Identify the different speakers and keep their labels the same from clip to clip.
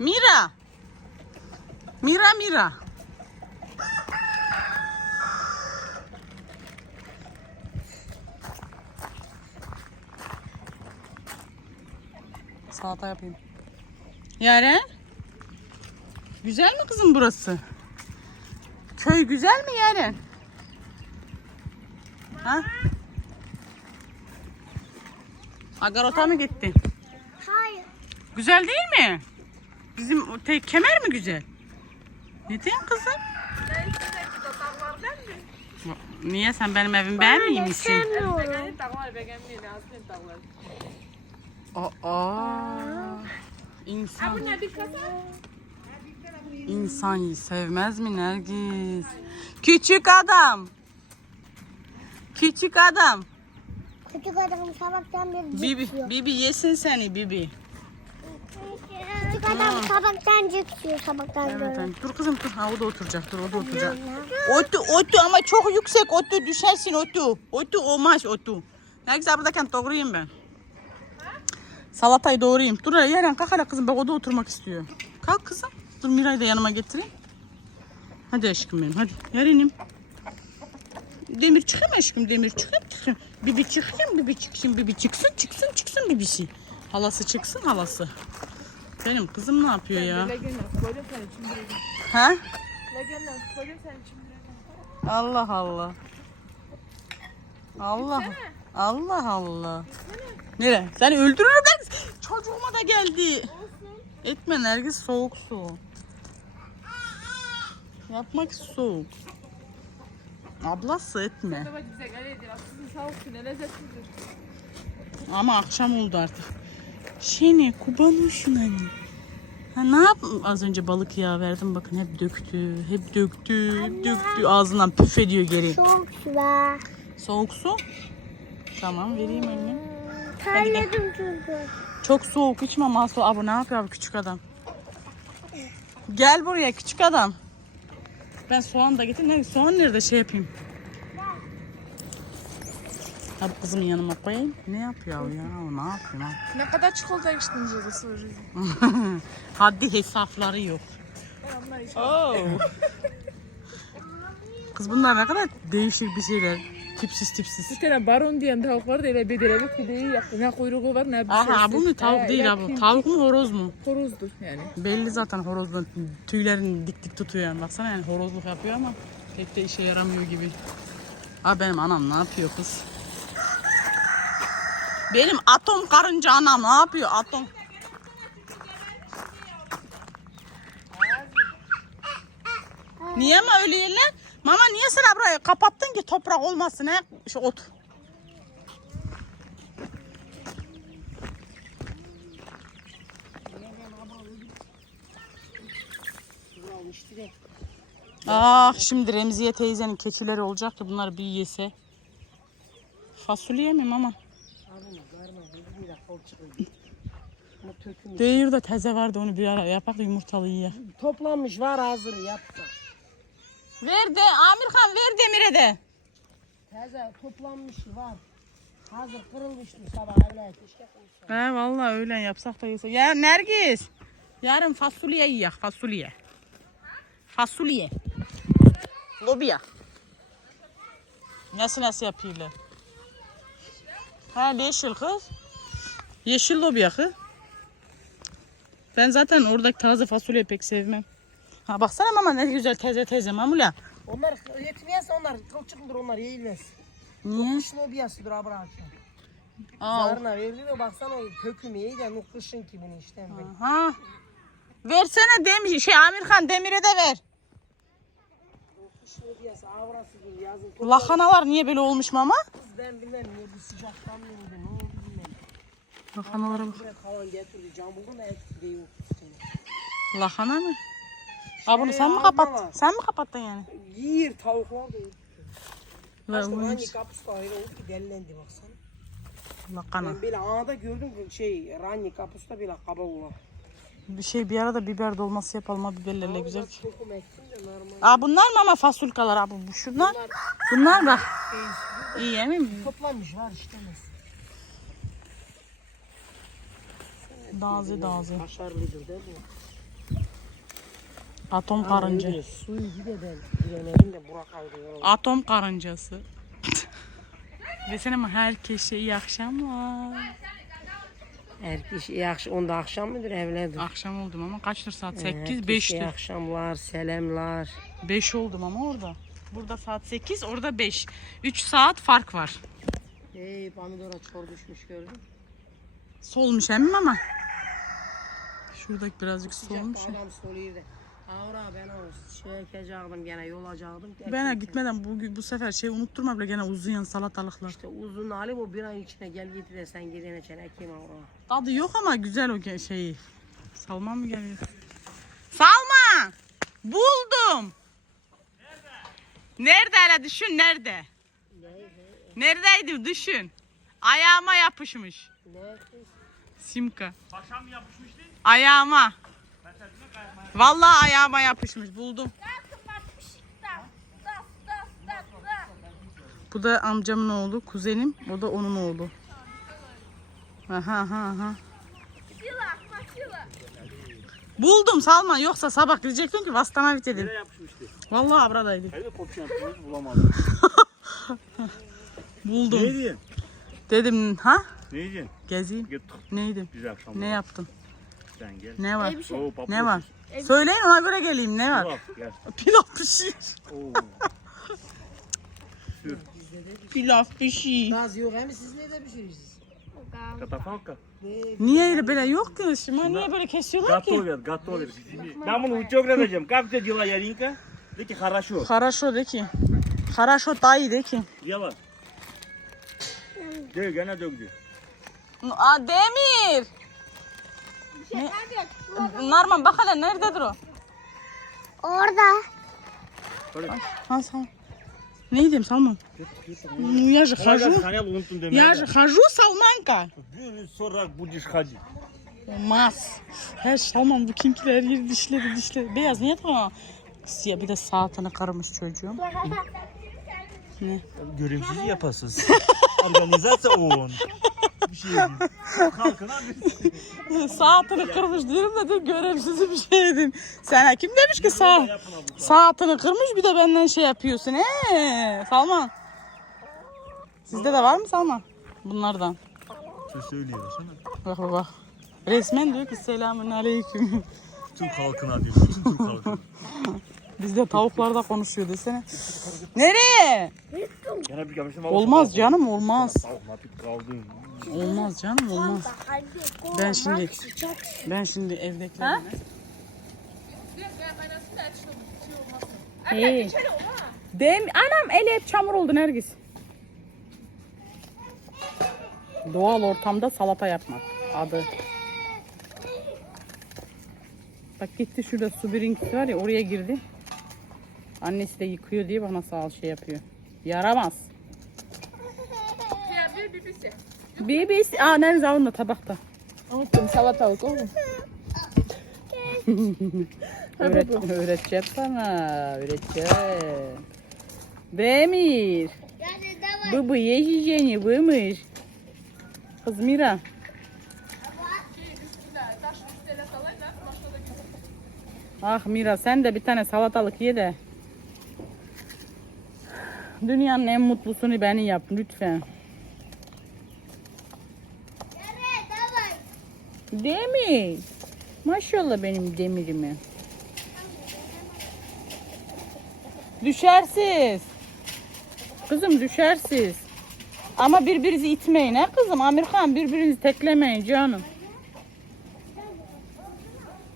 Speaker 1: Mira. Mira Mira. Salata yapayım. Yaren. Güzel mi kızım burası? Köy güzel mi Yaren? Ha? Agarota mı gitti?
Speaker 2: Hayır.
Speaker 1: Güzel değil mi? Bizim o te- kemer mi güzel? Neden kızım? Niye sen benim evimi beğenmiyor musun?
Speaker 2: Sevmiyorum.
Speaker 1: Aa, insan. İnsan sevmez mi Nergis? Küçük adam. Küçük adam.
Speaker 2: Küçük adam sabahtan beri
Speaker 1: Bibi. Bibi yesin seni Bibi.
Speaker 2: Küçük adam sabahtan cıksıyor sabahtan
Speaker 1: Evet, evet. Dur kızım dur. Ha, o da oturacak. Dur o da oturacak. Otu, otu ama çok yüksek otu düşersin otu. Otu olmaz otu. Nergis buradayken doğrayayım ben. Salatayı doğrayayım. Dur Yaren kalk hele kızım bak o da oturmak istiyor. Kalk kızım. Dur Miray'ı da yanıma getireyim. Hadi aşkım benim hadi. Yarenim. Demir çıkayım aşkım demir çıkayım çıkayım. Bibi çıksın bibi çıksın bibi çıksın çıksın çıksın bibisi. Halası çıksın halası. Benim kızım ne yapıyor ya? Ha? Allah Allah. Allah. Allah Allah. Nere? Seni öldürürüm lan. Çocuğuma da geldi. Etme Nergis soğuk su. Yapmak soğuk. Ablası etme. Ama akşam oldu artık. Şeni kubanuşun hani. Ha ne yap? Az önce balık yağı verdim bakın hep döktü. Hep döktü. Hep döktü. Ağzından püf ediyor geri.
Speaker 2: Soğuk su ver.
Speaker 1: Soğuk su. Tamam vereyim annem.
Speaker 2: Terledim çünkü.
Speaker 1: Çok soğuk içme Masu. Abi ne yapıyor abi küçük adam? Gel buraya küçük adam. Ben soğan da getireyim. Ne- Soğan nerede şey yapayım? Abi kızım yanıma koyayım. Ne yapıyor ya? O ne yapıyor? lan?
Speaker 3: Ne kadar çikolata içtiniz orada soruyu.
Speaker 1: Haddi hesapları yok.
Speaker 3: Onlar
Speaker 1: Oo. Kız bunlar ne kadar değişik bir şeyler. Tipsiz tipsiz.
Speaker 3: Bir tane baron diyen tavuk vardı öyle bedelevi pideyi yaptı. Ne kuyruğu var ne bir
Speaker 1: Aha bu mu tavuk değil abi. Tavuk mu horoz mu?
Speaker 3: Horozdur yani.
Speaker 1: Belli zaten horozdan tüylerini dik dik tutuyor yani. Baksana yani horozluk yapıyor ama pek de işe yaramıyor gibi. Abi benim anam ne yapıyor kız? Benim atom karınca anam ne yapıyor atom? Niye mi öyle yerler? Mama niye sen burayı kapattın ki toprak olmasın he? Şu ot. Ah şimdi Remziye teyzenin keçileri olacak ki bunlar bir yese. Fasulye mi mama? Değil de teze vardı onu bir ara yapak da yumurtalı yiye.
Speaker 4: Toplanmış var hazır yapsa.
Speaker 1: Ver de Amirhan ver Demir'e de.
Speaker 4: Teyze toplanmış var. Hazır kırılmıştı sabah koysa.
Speaker 1: He vallahi öyle yapsak da yese. Ya Nergis. Yarın fasulye yiyek fasulye. Fasulye. Lobiya. Nasıl nasıl yapıyorlar? Ha yeşil kız. Yeşil lobiya kız. Ben zaten oradaki taze fasulyeyi pek sevmem. Ha baksana mama ne güzel teze teze mamula.
Speaker 4: Onlar yetmeyse onlar kılçıklıdır onlar yiyilmez.
Speaker 1: Niye?
Speaker 4: Kışın o biyasıdır abra.
Speaker 1: Aa,
Speaker 4: Zarına verdi de baksana o köküm iyi de kışın ki bunu işte. ben.
Speaker 1: ha. Versene demiş şey Amirhan Demir'e de ver.
Speaker 4: O.
Speaker 1: Lahanalar niye böyle olmuş mama?
Speaker 4: Kız ben bilmem niye bu sıcaktan bilmem.
Speaker 1: Lahanalara bak.
Speaker 4: Kalan getirdi can da.
Speaker 1: Lahana mı? Aa bunu
Speaker 4: Şey
Speaker 1: sen mi kapattın?
Speaker 4: var.
Speaker 1: Sen mi kapattın yani?
Speaker 4: Yiyir tavuklar da İşte
Speaker 1: bunu.
Speaker 4: hangi kapuska ayrı oldu ki delilendi baksana.
Speaker 1: Lahana.
Speaker 4: Ben böyle anada gördüm ki şey ranyi kapusta bile kaba olan.
Speaker 1: Bir şey bir arada biber dolması yapalım ha biberlerle güzel.
Speaker 4: De normal.
Speaker 1: Aa bunlar mı ama fasulkalar abi bu şunlar? Bunlar bak. İyi emin mi?
Speaker 4: Toplanmış var işte mesela.
Speaker 1: Daze daze.
Speaker 4: Başarılıdır değil mi?
Speaker 1: Atom karınca.
Speaker 4: Öyle Suyu gideden gidemeyin de Burak ayrıyor.
Speaker 1: Atom karıncası. Desene ama herkese iyi akşamlar.
Speaker 4: Herkes iyi akşam, onda akşam mıdır evladım?
Speaker 1: Akşam oldum ama kaçtır saat?
Speaker 4: Herkes
Speaker 1: 8,
Speaker 4: iyi
Speaker 1: 5'tir.
Speaker 4: akşamlar, selamlar.
Speaker 1: 5 oldum ama orada. Burada saat 8, orada 5. 3 saat fark var.
Speaker 4: Hey Pomidor'a çor düşmüş gördün.
Speaker 1: Solmuş emmim ama. Şuradaki birazcık solmuş.
Speaker 4: Sıcakta adam soluyor da. Avra ben o şey ekecektim gene yol alacaktım.
Speaker 1: Ben gitmeden bu, bu sefer şey unutturma bile gene uzayan salatalıklar.
Speaker 4: İşte uzun hali bu bir ay içine gel git de sen gidene için ekeyim avra.
Speaker 1: Tadı yok ama güzel o şeyi. Salma mı geliyor? Salma! Buldum. Nerede hele düşün nerede? Neredeydi düşün. Ayağıma yapışmış.
Speaker 4: Ne?
Speaker 1: Simka. Ayağıma. Vallahi ayağıma yapışmış. Buldum. Bu da amcamın oğlu, kuzenim. O da onun oğlu. Aha aha aha. Buldum Salman yoksa sabah diyecektin ki vastana bitirdim.
Speaker 5: Nereye yapışmıştı?
Speaker 1: Vallahi buradaydı.
Speaker 5: Hadi kopya yapıyoruz bulamadım.
Speaker 1: Buldum.
Speaker 5: ne diyorsun?
Speaker 1: Dedim ha?
Speaker 5: Ne diyorsun?
Speaker 1: Gezeyim.
Speaker 5: Git
Speaker 1: Neydim?
Speaker 5: güzel akşamlar.
Speaker 1: Ne yaptım?
Speaker 5: Sen gel.
Speaker 1: Ne var?
Speaker 5: Oo, papuç.
Speaker 1: Ne var? Söyleyin ona göre geleyim. Ne var?
Speaker 5: Ulan, Gel.
Speaker 1: Pilav pişir.
Speaker 5: Oo.
Speaker 1: Pilav pişir.
Speaker 4: Gaz yok hem siz ne de pişirirsiniz?
Speaker 5: Katafalka.
Speaker 1: Niye öyle böyle yok ki? Şimdi niye böyle kesiyorlar ki?
Speaker 5: Готовят, готовят. Нам он утек радожем. Как у тебя дела, Яринка? Таки хорошо.
Speaker 1: Хорошо de ki. Хорошо dayı de ki.
Speaker 5: Дела. Dök, gene döktü.
Speaker 1: Aa, Demir. Ne? Narman bak hele nerededir o?
Speaker 2: Orada.
Speaker 1: Ha sağ Neydim Salman? Ну я же хожу.
Speaker 5: Сходил, unuttum
Speaker 1: Я
Speaker 5: demeye.
Speaker 1: же хожу Salmanka.
Speaker 5: Gün sonra будешь ходить.
Speaker 1: Olmaz. Her Salman bu kinkiler her yeri dişleri dişleri. Beyaz niye tamam? Siyah bir de saatini kırmış çocuğum. Ne?
Speaker 5: Görevsiz yapasız. Organizasyon on. Bir şey değil. Halkına bir
Speaker 1: saatini kırmış diyorum da diyor, görevsiz bir şey dedin. Sen kim demiş ki saat? Saatini kırmış bir de benden şey yapıyorsun. Ee, Salman. Sizde de var mı Salman? Bunlardan.
Speaker 5: şey söylüyor sana.
Speaker 1: Bak bak bak. Resmen diyor ki selamun aleyküm.
Speaker 5: Türk halkına diyor. Türk halkına.
Speaker 1: Bizde tavuklar da konuşuyor desene. Nereye?
Speaker 5: Gene bir yapmıştım.
Speaker 1: Olmaz canım olmaz. Olmaz canım olmaz. Ben şimdi ben şimdi evdekilerine. Dem anam eli hep çamur oldu Nergis. Doğal ortamda salata yapmak adı. Bak gitti şurada su birinkisi var ya oraya girdi. Annesi de yıkıyor diye bana sağ ol şey yapıyor. Yaramaz. BBC. Aa Nergis alın da tabakta.
Speaker 3: Unuttum salatalık oğlum.
Speaker 1: Öğret, öğreteceğim sana. Öğreteceğim. Demir. Bu yiyeceğini buymuş. Kız Mira. Ah Mira sen de bir tane salatalık ye de. Dünyanın en mutlusunu beni yap lütfen. Demir. Maşallah benim demirime. Düşersiz. Kızım düşersiz. Ama birbirinizi itmeyin ha kızım. Amerikan birbirinizi teklemeyin canım.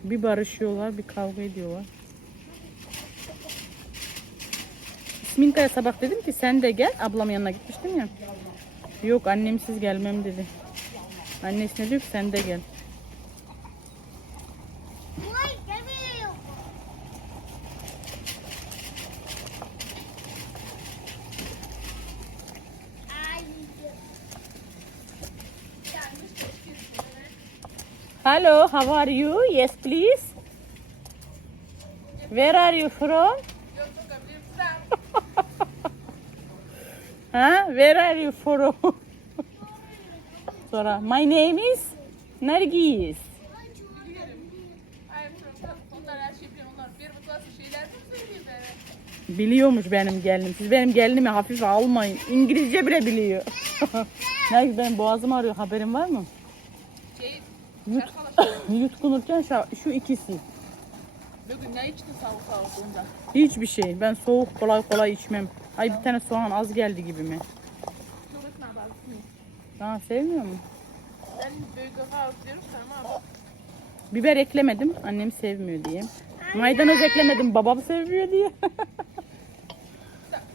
Speaker 1: Bir barışıyorlar, bir kavga ediyorlar. Minka'ya sabah dedim ki sen de gel. Ablam yanına gitmiştim ya. Yok annemsiz gelmem dedi. Annesine diyor ki sen de gel. Hello, how are you? Yes, please. Where are you from? Huh? Where are you from? Sonra, my name is Nergis.
Speaker 3: Şey
Speaker 1: Biliyormuş benim gelinim. Siz benim gelinimi hafife almayın. İngilizce bile biliyor. Nergis benim boğazım ağrıyor. Haberin var mı? Yut, yutkunurken şu, şu ikisi.
Speaker 3: Bugün ne içtin soğuk soğuk ondan?
Speaker 1: Hiçbir şey. Ben soğuk kolay kolay içmem. Ay bir tane soğan az geldi gibi mi? Daha sevmiyor mu?
Speaker 3: Ben böyle kahvaltı diyorum ama
Speaker 1: Biber eklemedim. Annem sevmiyor diye. Maydanoz eklemedim. Babam sevmiyor diye.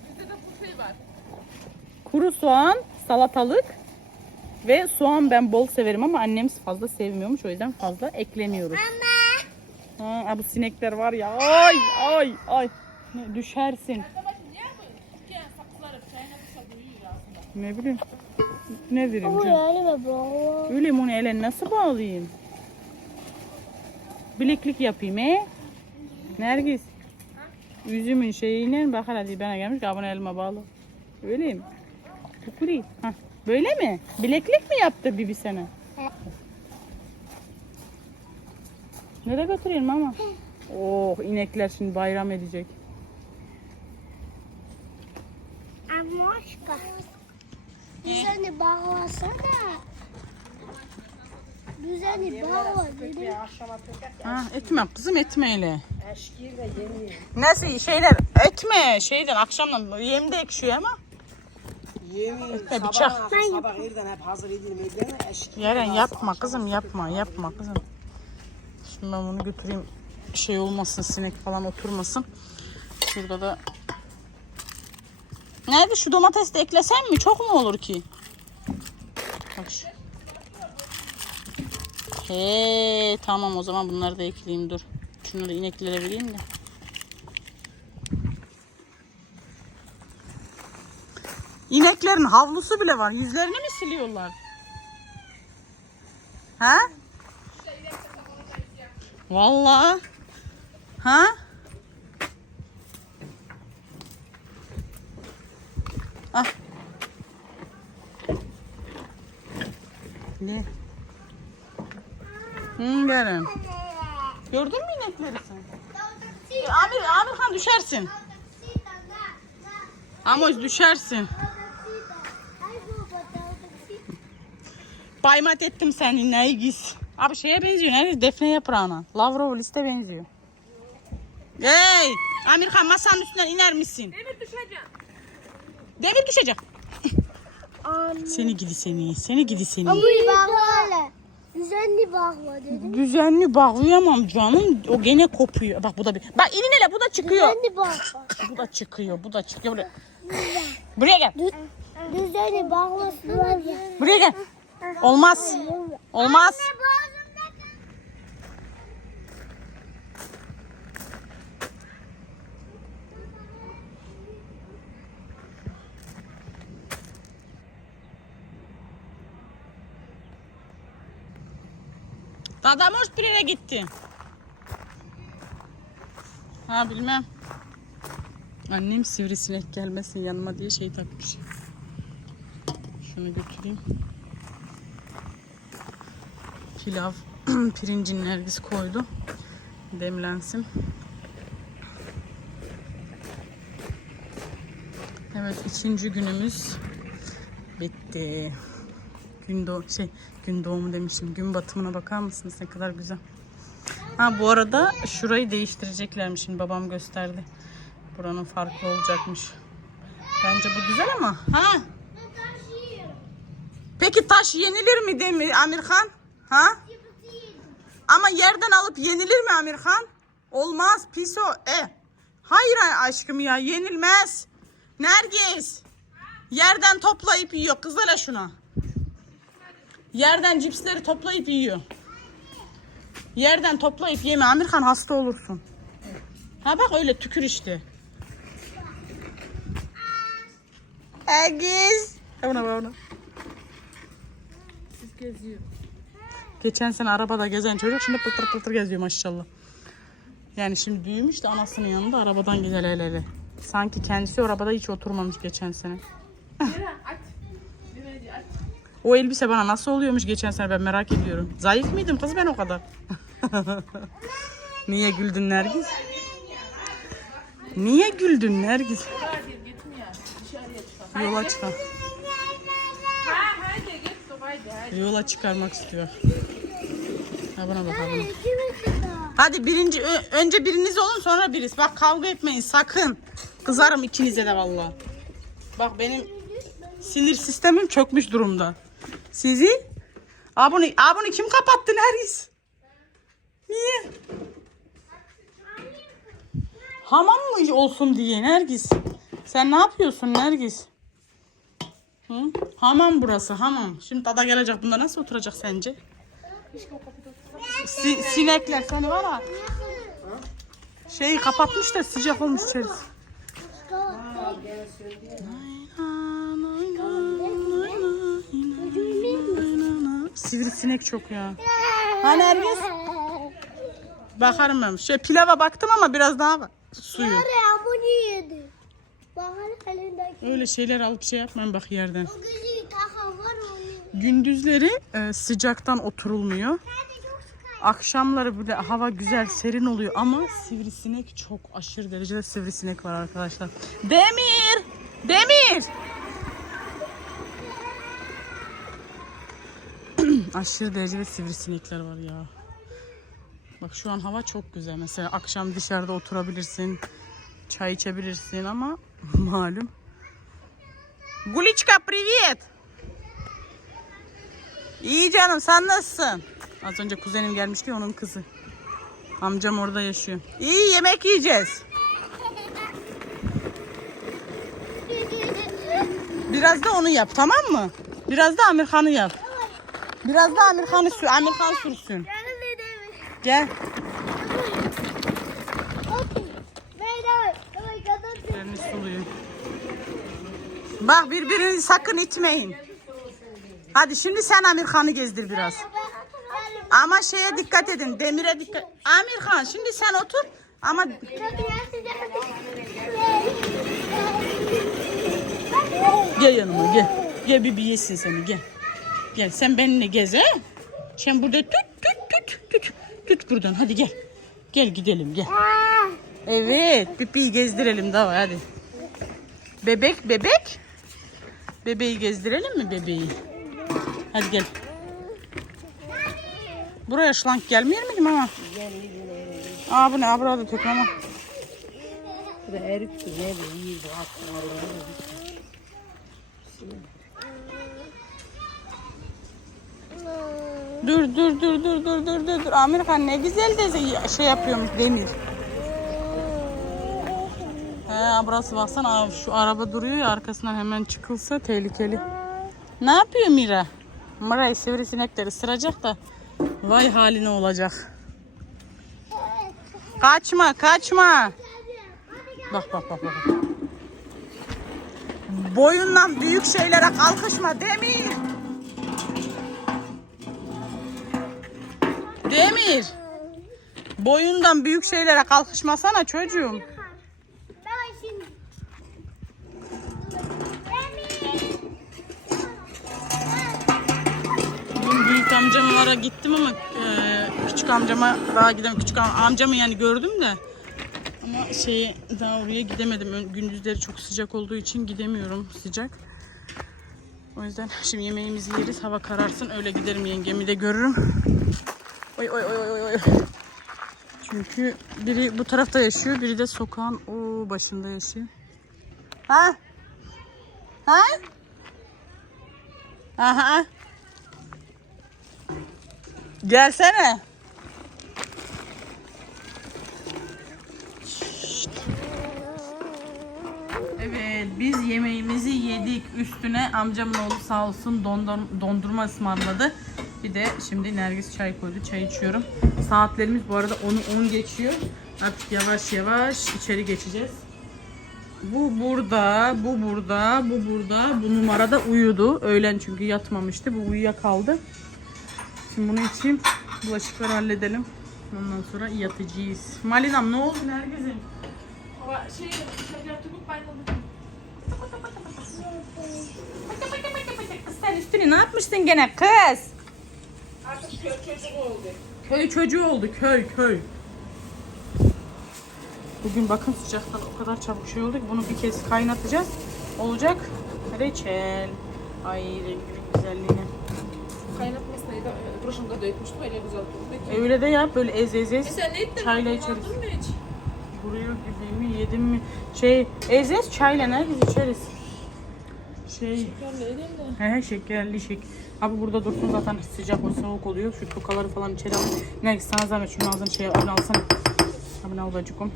Speaker 3: bizde de bu şey var.
Speaker 1: Kuru soğan, salatalık ve soğan ben bol severim ama annem fazla sevmiyormuş. O yüzden fazla eklemiyoruz. Ha, ha, bu sinekler var ya. Ay ay ay. Düşersin.
Speaker 3: Arkadaşım niye bu? Türkiye sakızları çayına kısa duyuyor aslında.
Speaker 1: Ne bileyim. Ne vereyim
Speaker 2: Bu
Speaker 1: canım?
Speaker 2: ve bu.
Speaker 1: Öyle onu ele nasıl bağlayayım? Bileklik yapayım he? Nergis? Üzümün şeyine bak hadi bana gelmiş kabına elma bağlı. Öyle mi? Kukuri. Hah. Böyle mi? Bileklik mi yaptı Bibi sana? Nereye götüreyim ama? Oh inekler şimdi bayram edecek.
Speaker 2: Amoşka. Düzeni bağlasana. Düzeni bağla dedim.
Speaker 1: Ha, etme kızım etmeyle.
Speaker 4: eşkir de.
Speaker 1: Nasıl şeyler etme şeyden akşamdan yem de ekşiyor ama.
Speaker 4: Yemin
Speaker 1: Etme bıçak.
Speaker 4: sabah, sabah hep hazır eşkir.
Speaker 1: Yaren yapma kızım yapma yapma kızım. Şimdi ben bunu götüreyim şey olmasın sinek falan oturmasın. Şurada da Nerede şu domates de eklesem mi? Çok mu olur ki? Bak şu. He tamam o zaman bunları da ekleyeyim dur. Da ineklere vereyim de. İneklerin havlusu bile var. Yüzlerini mi siliyorlar? Ha? Vallahi. Ha? Ah. Ne? Hı, görün. Gördün mü inekleri sen? E, Amir, Amirhan düşersin. Ama düşersin. Baymat ettim seni Nergis. Abi şeye benziyor Nergis defne yaprağına. Lavrov liste benziyor. Hey! Amirhan masanın üstünden iner misin?
Speaker 3: Demir düşeceğim.
Speaker 1: Demir düşecek. Seni gidi seni. Seni gidi seni.
Speaker 2: Bu bağla. Düzenli bağla dedim.
Speaker 1: Düzenli bağlayamam canım. O gene kopuyor. Bak bu da bir. Bak elin hele bu da çıkıyor.
Speaker 2: Düzenli bağla.
Speaker 1: Bu da çıkıyor. Bu da çıkıyor. Buraya, Buraya gel.
Speaker 2: Düzenli bağlasınlar.
Speaker 1: Buraya gel. Olmaz. Olmaz. Dadamoş bir yere gitti. Ha bilmem. Annem sivrisinek gelmesin yanıma diye şey takmış. Şunu götüreyim. Pilav pirincin nergis koydu. Demlensin. Evet üçüncü günümüz bitti. Gün doğ şey gün doğumu demişim. Gün batımına bakar mısınız ne kadar güzel. Ha bu arada şurayı değiştireceklermiş şimdi babam gösterdi. Buranın farklı olacakmış. Bence bu güzel ama. Ha? Peki taş yenilir mi Demir Amirhan? Ha? Ama yerden alıp yenilir mi Amirhan? Olmaz pis o. E. Hayır aşkım ya yenilmez. Nergis. Yerden toplayıp yiyor. Kız hele şuna. Yerden cipsleri toplayıp yiyor. Yerden toplayıp yeme Amirhan hasta olursun. Ha bak öyle tükür işte. Nergis. Buna buna.
Speaker 3: Siz geziyor.
Speaker 1: Geçen sene arabada gezen çocuk şimdi pıltır pıltır geziyor maşallah. Yani şimdi büyümüş de anasının yanında arabadan gider el ele. Sanki kendisi arabada hiç oturmamış geçen sene.
Speaker 3: Aç.
Speaker 1: O elbise bana nasıl oluyormuş geçen sene ben merak ediyorum. Zayıf mıydım kız ben o kadar? Niye güldün Nergis? Niye güldün Nergis? Yola çıkar. Yola çıkarmak istiyor. Ha buna bak ha buna. Hadi birinci önce biriniz olun sonra birisi. Bak kavga etmeyin sakın. Kızarım ikinize de vallahi. Bak benim sinir sistemim çökmüş durumda. Sizi? Aa bunu kim kapattı Nergis? Niye? Hamam mı olsun diye Nergis? Sen ne yapıyorsun Nergis? Hı? Hamam burası hamam. Şimdi tada gelecek bunda nasıl oturacak sence? Si- sinekler seni var ha. Şeyi kapatmış da sıcak olmuş içerisi. Sivrisinek çok ya. Ha Nergis? Bakarım ben. Şey pilava baktım ama biraz daha var. Suyu.
Speaker 2: Nereye bunu yedi? Elindeki.
Speaker 1: Öyle şeyler alıp şey yapmayın bak yerden.
Speaker 2: O gözü takan var onu.
Speaker 1: Gündüzleri e, sıcaktan oturulmuyor. Akşamları bile hava güzel serin oluyor ama sivrisinek çok aşırı derecede sivrisinek var arkadaşlar. Demir! Demir! aşırı derecede sivrisinekler var ya. Bak şu an hava çok güzel. Mesela akşam dışarıda oturabilirsin. Çay içebilirsin ama malum. Guliçka привет! İyi canım sen nasılsın? Az önce kuzenim gelmişti onun kızı. Amcam orada yaşıyor. İyi yemek yiyeceğiz. Biraz da onu yap tamam mı? Biraz da Amirhan'ı yap. Biraz da Amirhan'ı sür. Amirhan sürsün. Gel. Elini suluyor. Bak birbirini sakın itmeyin. Hadi şimdi sen Amirhan'ı gezdir biraz. Ama şeye dikkat edin. Demire dikkat. Amirhan şimdi sen otur. Ama gel yanıma gel. Gel bir bir yesin seni gel. Gel sen benimle gez he. Sen burada tut tut tut tut. Tut buradan hadi gel. Gel gidelim gel. Evet pipiyi gezdirelim daha hadi. Bebek bebek. Bebeği gezdirelim mi bebeği? Hadi gel. Buraya şlank gelmiyor muyum ama? Aa bu ne? Aa burada tek ama.
Speaker 4: Bu da erik bu iyi bu akşamları.
Speaker 1: Dur dur dur dur dur dur dur dur. Amerikan ne güzel de şey yapıyormuş demir. He burası baksana şu araba duruyor ya arkasından hemen çıkılsa tehlikeli. Ne yapıyor Mira? Mira'yı sivrisinekleri ısıracak da vay haline olacak. Kaçma kaçma. Bak bak bak bak. Boyundan büyük şeylere kalkışma Demir. Demir. Boyundan büyük şeylere kalkışmasana çocuğum. Dün büyük amcamlara gittim ama e, küçük amcama daha gidem küçük am- amcamı yani gördüm de ama şeyi daha oraya gidemedim. Gündüzleri çok sıcak olduğu için gidemiyorum sıcak. O yüzden şimdi yemeğimizi yeriz. Hava kararsın öyle giderim yengemi de görürüm. Oy oy oy oy oy. Çünkü biri bu tarafta yaşıyor, biri de sokağın o başında yaşıyor. Ha? Ha? Aha. Gelsene. Şşt. Evet biz yemeğimizi yedik. Üstüne amcamın oğlu sağ olsun dondurma ısmarladı. Bir de şimdi Nergis çay koydu. Çay içiyorum. Saatlerimiz bu arada 10'u 10 geçiyor. Artık yavaş yavaş içeri geçeceğiz. Bu burada, bu burada, bu burada. Bu numarada uyudu. Öğlen çünkü yatmamıştı. Bu uyuyakaldı. Şimdi bunu içeyim. Bulaşıkları halledelim. Ondan sonra yatacağız. Malinam ne oldu Nergiz'im?
Speaker 3: Ama şey
Speaker 1: sen üstüne ne yapmıştın gene kız?
Speaker 3: Artık köy çocuk oldu.
Speaker 1: Köy çocuğu oldu köy köy. Bugün bakın sıcaktan o kadar çabuk şey oldu ki bunu bir kez kaynatacağız. Olacak reçel. Ay renginin güzelliğine.
Speaker 3: Kaynatmasına da e, proşumda da etmiştim öyle güzel oldu. Peki.
Speaker 1: Öyle de ya böyle ez ez ez.
Speaker 3: Mesela ne ettin?
Speaker 1: Çayla içeriz. Buraya gibi mi yedim mi? Şey ez ez çayla biz içeriz. Şey
Speaker 3: Şekerli
Speaker 1: he şekerli şek. Abi burada dursun zaten sıcak o soğuk oluyor. Şu tokaları falan içeri al. Nergis sana zahmet şunun ağzını şey alsana. Ha bunu al bacıkom. Hı.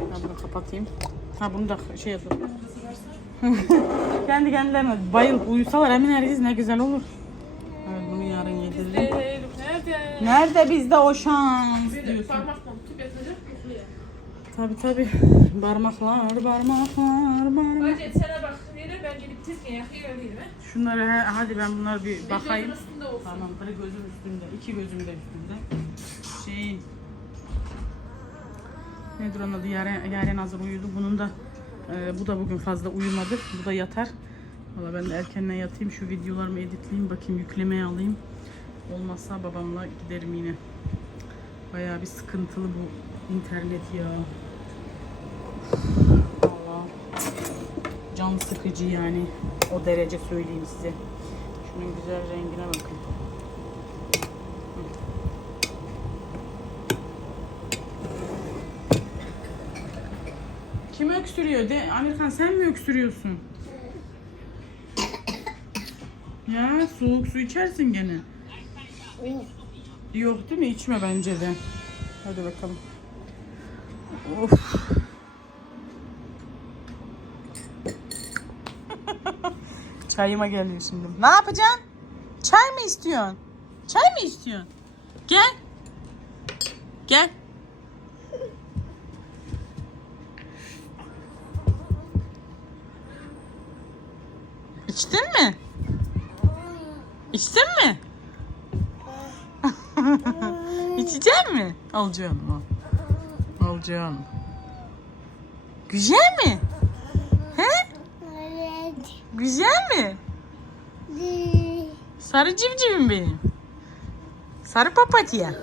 Speaker 1: Ben bunu kapatayım. Ha bunu da şey yapalım. Kendi kendilerine bayılıp uyusalar emin herkes ne güzel olur. Evet, bunu yarın yediririm.
Speaker 3: Nerede?
Speaker 1: Nerede bizde o şans diyorsun. Tabi tabi. Parmaklar, parmaklar, parmaklar.
Speaker 3: Hacı sana ben gidip tezgah yakıyor mi?
Speaker 1: Şunları he, hadi ben bunları bir bakayım.
Speaker 3: Gözün üstünde olsun.
Speaker 1: Tamam, biri gözüm üstünde, iki gözüm de üstünde. Şey... Nedir onun adı? Yaren, Yaren hazır uyudu. Bunun da e, bu da bugün fazla uyumadı. Bu da yatar. Valla ben de erkenden yatayım. Şu videolarımı editleyeyim. Bakayım yüklemeye alayım. Olmazsa babamla giderim yine. Bayağı bir sıkıntılı bu internet ya. Valla can sıkıcı yani. O derece söyleyeyim size. Şunun güzel rengine bakın. Kim öksürüyor? De, Amerikan sen mi öksürüyorsun? Ya soğuk su içersin gene. Yok değil mi? İçme bence de. Hadi bakalım. Of. Çayıma geliyor şimdi. Ne yapacaksın? Çay mı istiyorsun? Çay mı istiyorsun? Gel. Gel. İçtin mi? İçtin mi? İçecek mi? Alacağım al. Alacağım. Güzel mi? He?
Speaker 2: Evet.
Speaker 1: Güzel mi? Sarı civcivim benim. Sarı papatya.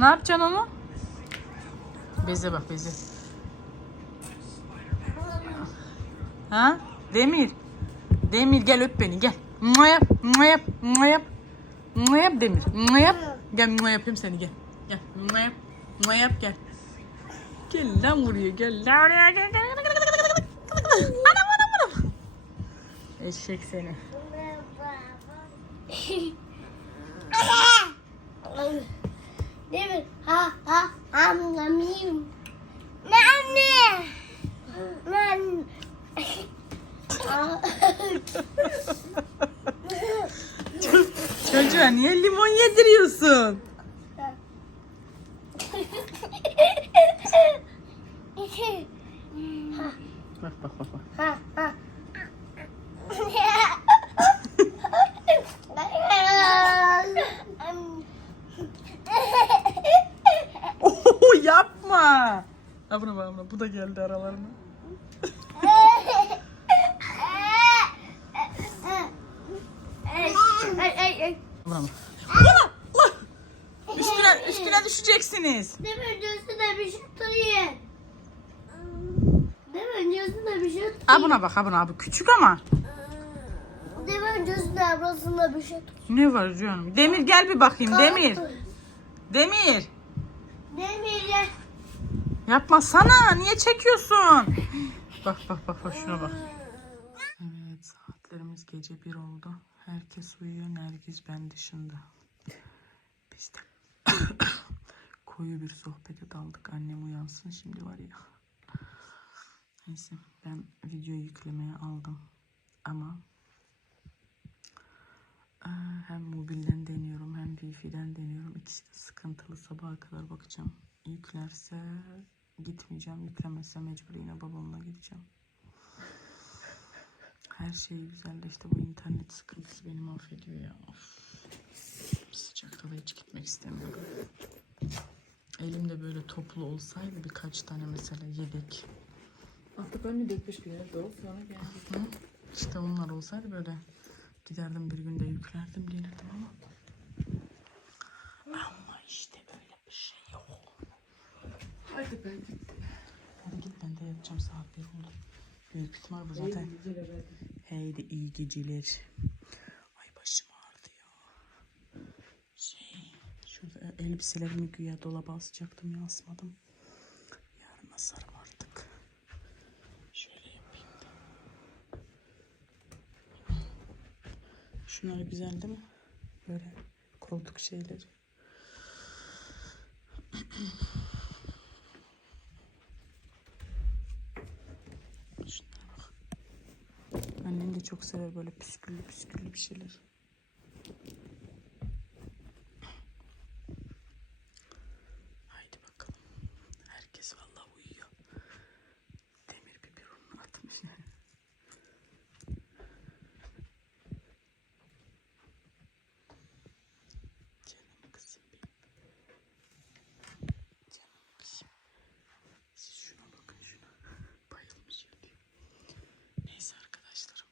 Speaker 1: Ne yapacaksın onu? Beze bak beze. Ha? Demir. Demir gel öp beni gel. Mua yap, mua yap, mua yap. Mua yap Demir. Mua yap. Gel mua yapayım seni gel. Gel mua yap. Mua yap gel. Gel lan buraya gel lan buraya gel. Anam anam anam. Eşek seni.
Speaker 2: Mi? Ha ha am amim. Ne anne? Ben
Speaker 1: Çocuğa niye limon yediriyorsun? Bak
Speaker 2: ha ha.
Speaker 1: Oo yapma. Bana bunu. Bu da geldi aralarına. Buna bak. Allah! Allah! Üstüne, üstüne düşeceksiniz.
Speaker 2: Değil mi? Öncesinde bir şey tutayım. Değil mi? Öncesinde bir şey
Speaker 1: buna bak ha buna abi. Küçük ama.
Speaker 2: Mi? Öncesinde burasında bir şey.
Speaker 1: Ne var canım? Demir gel bir bakayım. Demir. Demir.
Speaker 2: Demir ya.
Speaker 1: Yapma sana. Niye çekiyorsun? Bak bak bak bak şuna bak. Evet saatlerimiz gece bir oldu. Herkes uyuyor. Nergiz ben dışında. Biz de koyu bir sohbete daldık. Annem uyansın şimdi var ya. Neyse ben videoyu yüklemeye aldım. Ama eee, hem mobilden deniyorum hem wifi'den deniyorum. İkisi de sıkıntılı. Sabaha kadar bakacağım. Yüklerse gitmeyeceğim. Yüklemezse mecbur yine babamla gideceğim. Her şey güzelleşti. Bu internet sıkıntısı beni mahvediyor ya. Of. Sıcakta da hiç gitmek istemiyorum. Elimde böyle toplu olsaydı birkaç tane mesela yedek.
Speaker 3: Artık önüne dökmüş bir yere doğru sonra geldi.
Speaker 1: İşte onlar olsaydı böyle giderdim bir günde yüklerdim gelirdim ama İşte öyle bir şey yok.
Speaker 3: Hadi ben gittim.
Speaker 1: Hadi git ben de yatacağım saat bir oldu. Büyük ihtimal bu zaten. Heydi iyi geceler. Ay başım ağrıdı ya. Şey, şurada elbiselerimi güya dolaba asacaktım ya asmadım. Yarın asarım artık. Şöyle yapayım da. Şunlar güzel değil mi? Böyle koltuk şeyleri. Şunlara bak. Annem de çok sever böyle püsküllü püsküllü bir şeyler. Haydi bakalım. Herkes vallahi uyuyor. Demir bir biberonunu atmış. Canım kızım benim. Canım kızım. Siz şuna bakın şuna. Bayılmış yatıyor. Neyse arkadaşlarım.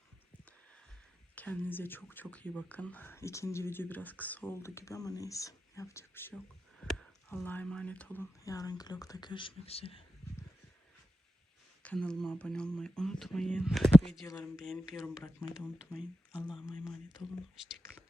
Speaker 1: Kendinize çok iyi bakın. İkinci video biraz kısa oldu gibi ama neyse. Yapacak bir şey yok. Allah'a emanet olun. Yarınki vlogda görüşmek üzere. Kanalıma abone olmayı unutmayın. Videolarımı beğenip yorum bırakmayı da unutmayın. Allah'a emanet olun. Hoşçakalın.